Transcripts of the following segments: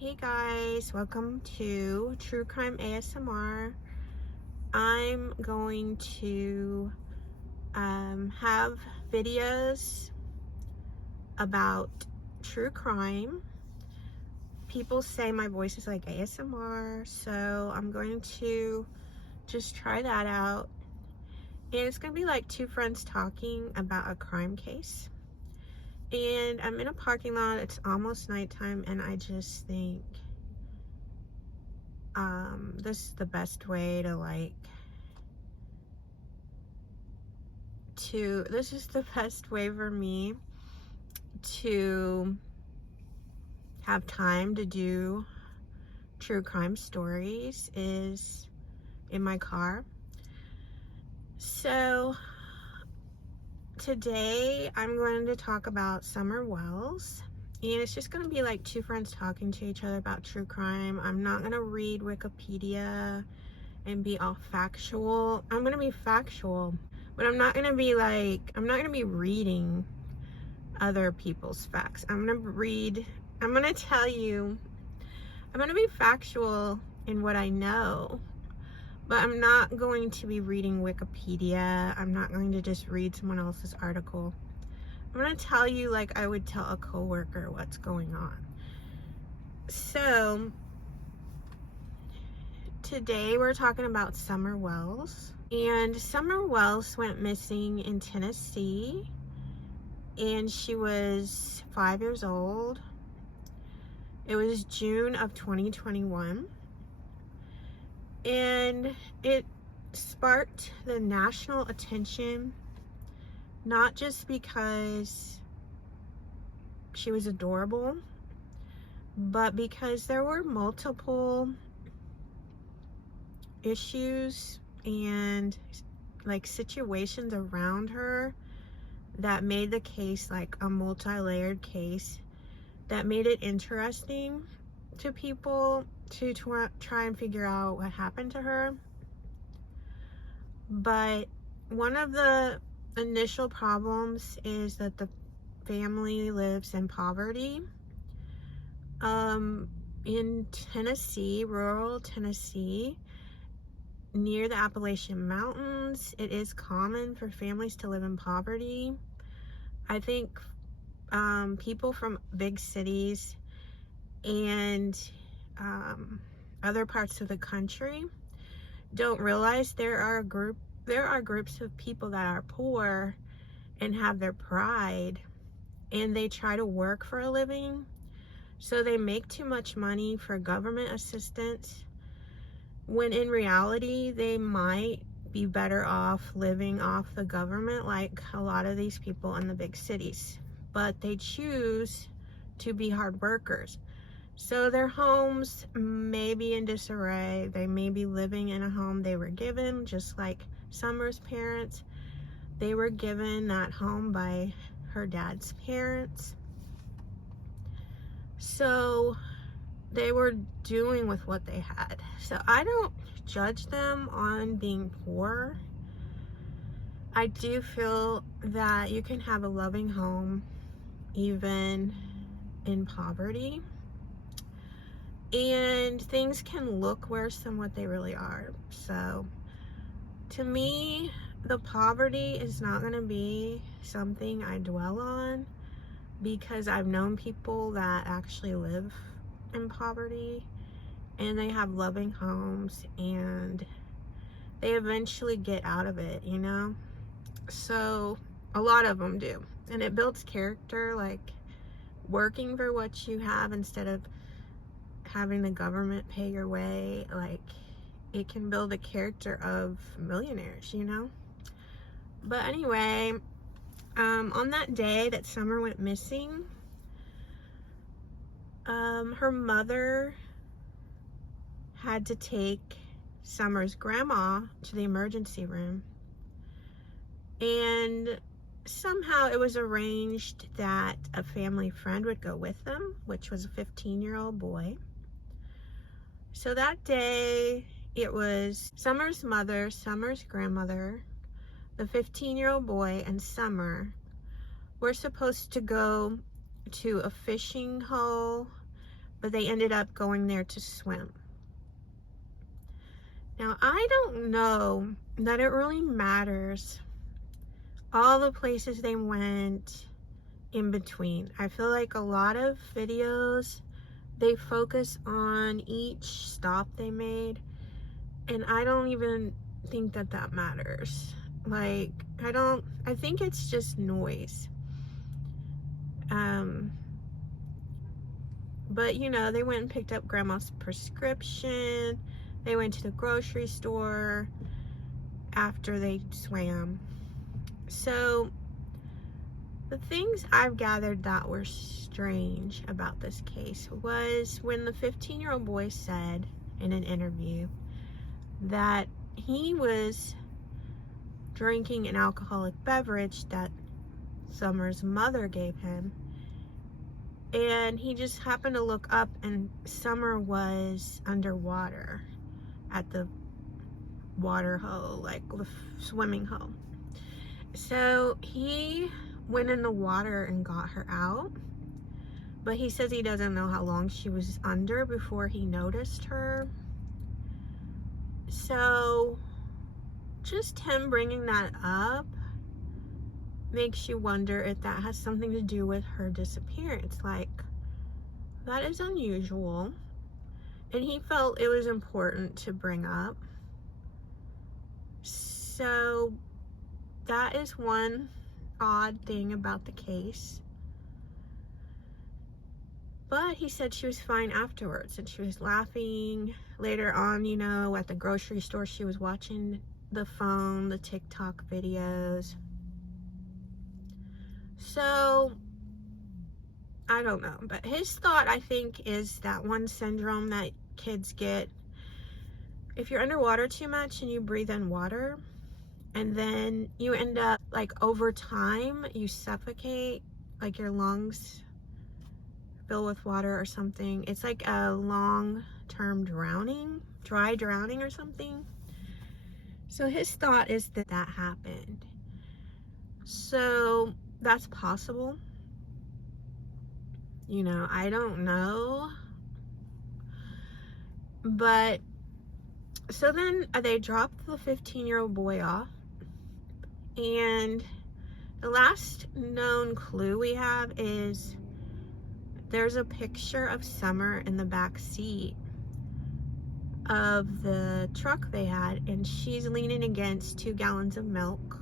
Hey guys, welcome to True Crime ASMR. I'm going to have videos about true crime. People say my voice is like ASMR, so I'm going to just try that out. And it's going to be like two friends talking about a crime case. And I'm in a parking lot, it's almost nighttime, and I just think this is the best way this is the best way for me to have time to do true crime stories is in my car. So today I'm going to talk about Summer Wells, and it's just going to be like two friends talking to each other about true crime. I'm not going to read Wikipedia and be all factual. I'm going to be factual, but I'm not going to be reading other people's facts. I'm going to be factual in what I know, but I'm not going to be reading Wikipedia. I'm not going to just read someone else's article. I'm going to tell you like I would tell a coworker what's going on. So today we're talking about Summer Wells. And Summer Wells went missing in Tennessee, and she was 5 years old. It was June of 2021, and it sparked the national attention, not just because she was adorable, but because there were multiple issues and like situations around her that made the case like a multi-layered case that made it interesting to people to try and figure out what happened to her. But one of the initial problems is that the family lives in poverty. In Tennessee, rural Tennessee, near the Appalachian Mountains, it is common for families to live in poverty. I think people from big cities and other parts of the country don't realize there are groups of people that are poor and have their pride, and they try to work for a living, so they make too much money for government assistance, when in reality they might be better off living off the government like a lot of these people in the big cities. But they choose to be hard workers. So their homes may be in disarray. They may be living in a home they were given, just like Summer's parents. They were given that home by her dad's parents. So they were doing with what they had. So I don't judge them on being poor. I do feel that you can have a loving home even in poverty, and things can look worse than what they really are. So to me, the poverty is not going to be something I dwell on, because I've known people that actually live in poverty and they have loving homes and they eventually get out of it, you know? So a lot of them do, and it builds character, like working for what you have instead of having the government pay your way. Like, it can build a character of millionaires, you know? But anyway, on that day that Summer went missing, her mother had to take Summer's grandma to the emergency room, and somehow it was arranged that a family friend would go with them, which was a 15-year-old boy. So that day, it was Summer's mother, Summer's grandmother, the 15-year-old boy, and Summer were supposed to go to a fishing hole but they ended up going there to swim. Now, I don't know that it really matters all the places they went in between. I feel like a lot of videos, they focus on each stop they made, and I don't even think that that matters. Like, I think it's just noise. But you know, they went and picked up grandma's prescription. They went to the grocery store after they swam. So the things I've gathered that were strange about this case was when the 15-year-old boy said in an interview that he was drinking an alcoholic beverage that Summer's mother gave him, and he just happened to look up and Summer was underwater at the water hole, like the swimming hole. So he went in the water and got her out, but he says he doesn't know how long she was under before he noticed her. So just him bringing that up makes you wonder if that has something to do with her disappearance. Like, that is unusual, and he felt it was important to bring up. So that is one odd thing about the case. But he said she was fine afterwards, and she was laughing. Later on, you know, at the grocery store, she was watching the phone, the TikTok videos. So I don't know, but his thought, I think, is that one syndrome that kids get. If you're underwater too much and you breathe in water, and then you end up, like, over time, you suffocate, like your lungs fill with water or something. It's like a long-term drowning, dry drowning or something. So his thought is that that happened. So that's possible. You know, I don't know. But so then they dropped the 15-year-old boy off, and the last known clue we have is there's a picture of Summer in the back seat of the truck they had, and she's leaning against 2 gallons of milk,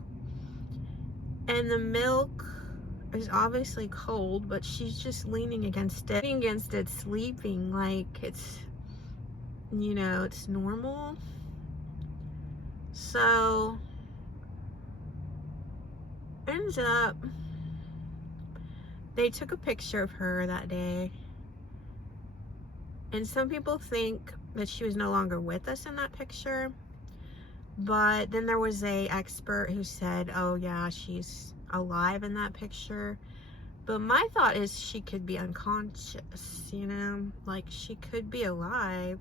and the milk is obviously cold, but she's just leaning against it, sleeping like it's, you know, it's normal. So ends up they took a picture of her that day, and some people think that she was no longer with us in that picture, but then there was a expert who said, oh yeah, she's alive in that picture. But my thought is she could be unconscious, you know, like she could be alive,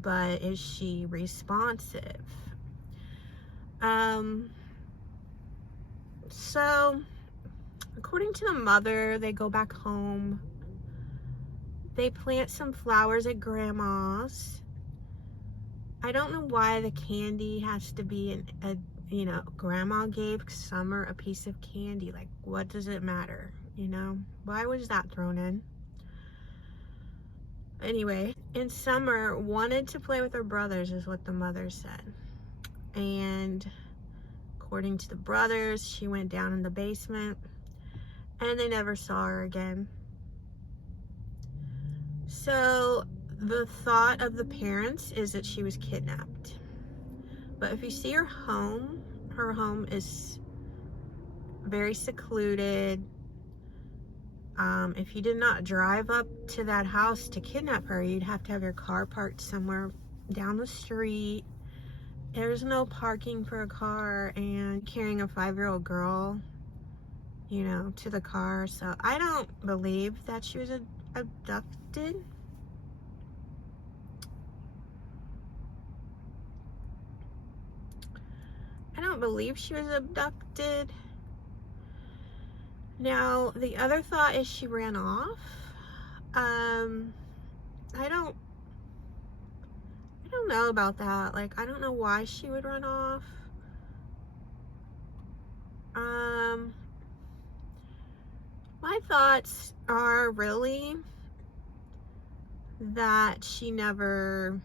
but is she responsive? So according to the mother, they go back home, they plant some flowers at grandma's. I don't know why the candy has to be you know, grandma gave Summer a piece of candy. Like, what does it matter? You know, why was that thrown in? Anyway, and Summer wanted to play with her brothers, is what the mother said. And according to the brothers, she went down in the basement, and they never saw her again. So the thought of the parents is that she was kidnapped. But if you see her home is very secluded. If you did not drive up to that house to kidnap her, you'd have to have your car parked somewhere down the street. There's no parking for a car, and carrying a 5-year-old girl, you know, to the car. So I don't believe that she was abducted. I don't believe she was abducted. Now, the other thought is she ran off. know about that. Like, I don't know why she would run off. My thoughts are really that she never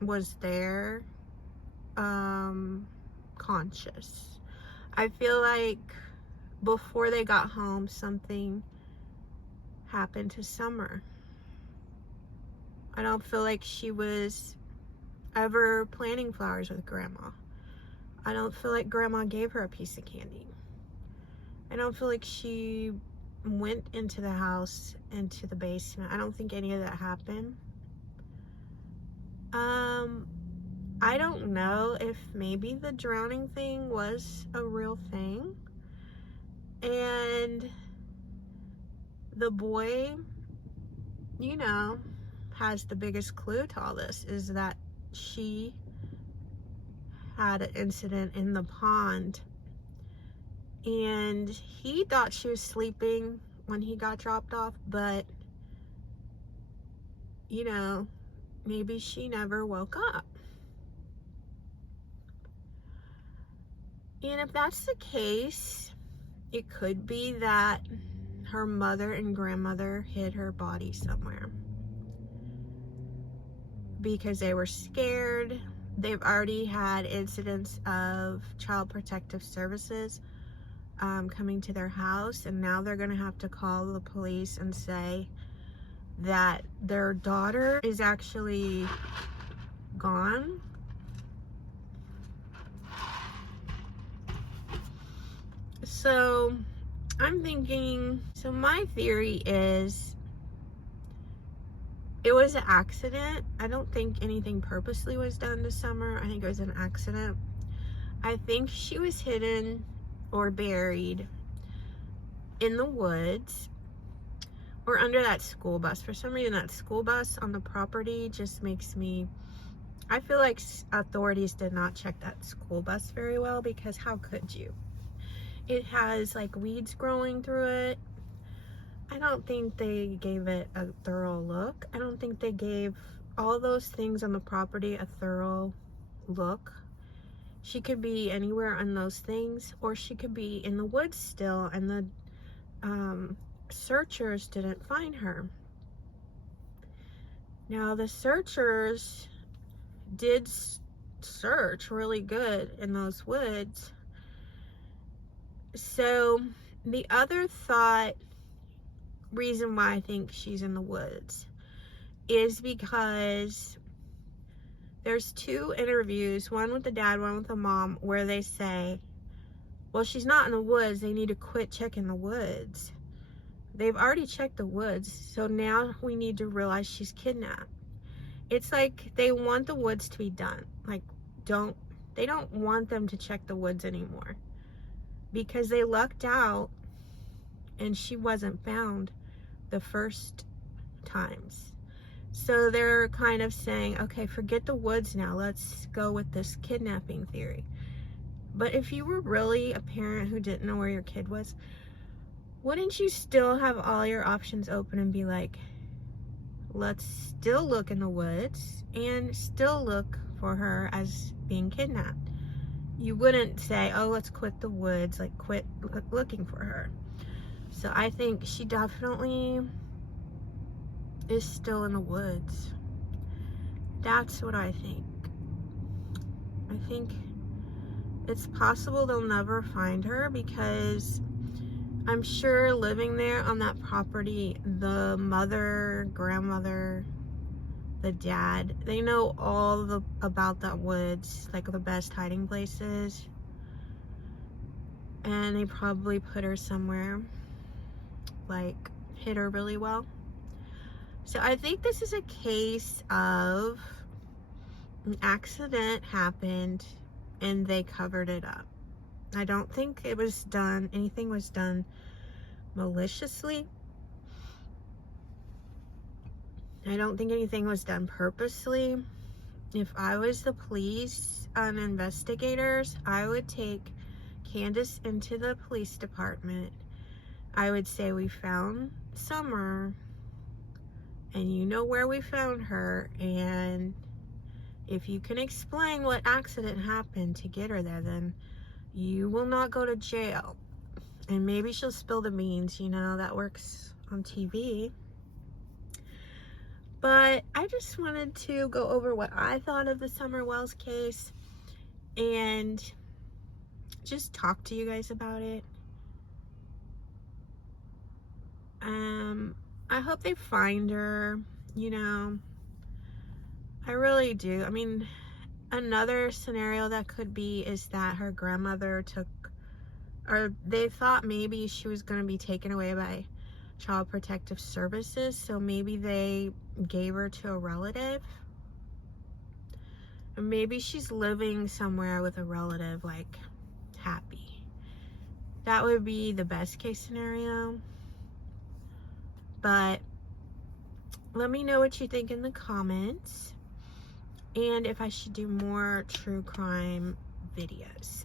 was there, conscious. I feel like before they got home, something happened to Summer. I don't feel like she was ever planting flowers with Grandma. I don't feel like Grandma gave her a piece of candy. I don't feel like she went into the house, into the basement. I don't think any of that happened. I don't know if maybe the drowning thing was a real thing. And the boy, you know, has the biggest clue to all this, is that she had an incident in the pond. And he thought she was sleeping when he got dropped off, but, you know, maybe she never woke up. And if that's the case, it could be that her mother and grandmother hid her body somewhere because they were scared. They've already had incidents of Child Protective Services coming to their house, and now they're going to have to call the police and say that their daughter is actually gone. So I'm thinking, so my theory is it was an accident. I don't think anything purposely was done to Summer. I think it was an accident. I think she was hidden or buried in the woods or under that school bus. For some reason, that school bus on the property just makes me, I feel like authorities did not check that school bus very well, because how could you? It has like weeds growing through it. I don't think they gave it a thorough look. I don't think they gave all those things on the property a thorough look. She could be anywhere on those things, or she could be in the woods still, and the searchers didn't find her. Now, the searchers did search really good in those woods. So the other reason why I think she's in the woods is because there's 2 interviews, one with the dad, one with the mom, where they say, well, she's not in the woods, they need to quit checking the woods. They've already checked the woods, so now we need to realize she's kidnapped. It's like they want the woods to be done. Like, they don't want them to check the woods anymore, because they lucked out and she wasn't found the first times. So they're kind of saying, okay, forget the woods now, let's go with this kidnapping theory. But if you were really a parent who didn't know where your kid was, wouldn't you still have all your options open and be like, let's still look in the woods and still look for her as being kidnapped? You wouldn't say, oh, let's quit the woods, like quit looking for her. So I think she definitely is still in the woods. That's what I think. I think it's possible they'll never find her, because I'm sure living there on that property, the mother, grandmother, the dad, they know all about that woods, like the best hiding places. And they probably put her somewhere, like hid her really well. So I think this is a case of an accident happened and they covered it up. I don't think anything was done maliciously. I don't think anything was done purposely. If I was the police and investigators, I would take Candace into the police department. I would say, we found Summer, and you know where we found her, and if you can explain what accident happened to get her there, then you will not go to jail. And maybe she'll spill the beans, you know, that works on TV. But I just wanted to go over what I thought of the Summer Wells case and just talk to you guys about it. I hope they find her, you know. I really do. I mean, another scenario that could be is that her grandmother took, or they thought maybe she was going to be taken away by Child Protective Services, so maybe they gave her to a relative. And maybe she's living somewhere with a relative, like, happy. That would be the best case scenario. But let me know what you think in the comments, and if I should do more true crime videos.